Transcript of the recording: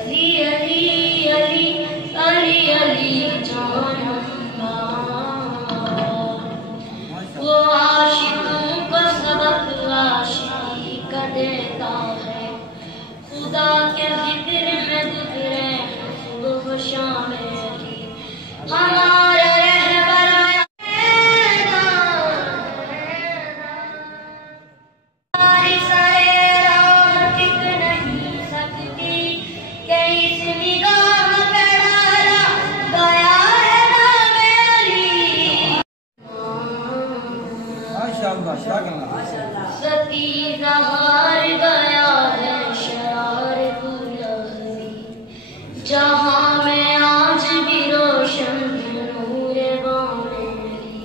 अली अली अली अली अली जानम वो आशिकों को सबक आशिकी का देता है। खुदा के जिक्र में गुजरे सुबह शाम हमारा रहबर हमारी सारे राह टिक नहीं सकती कि इस निगाह पे डाला गया है नाम अली। सतीजा हार गया है शरार दुलहरी जहाँ में आज भी रोशन नूर बामेरी।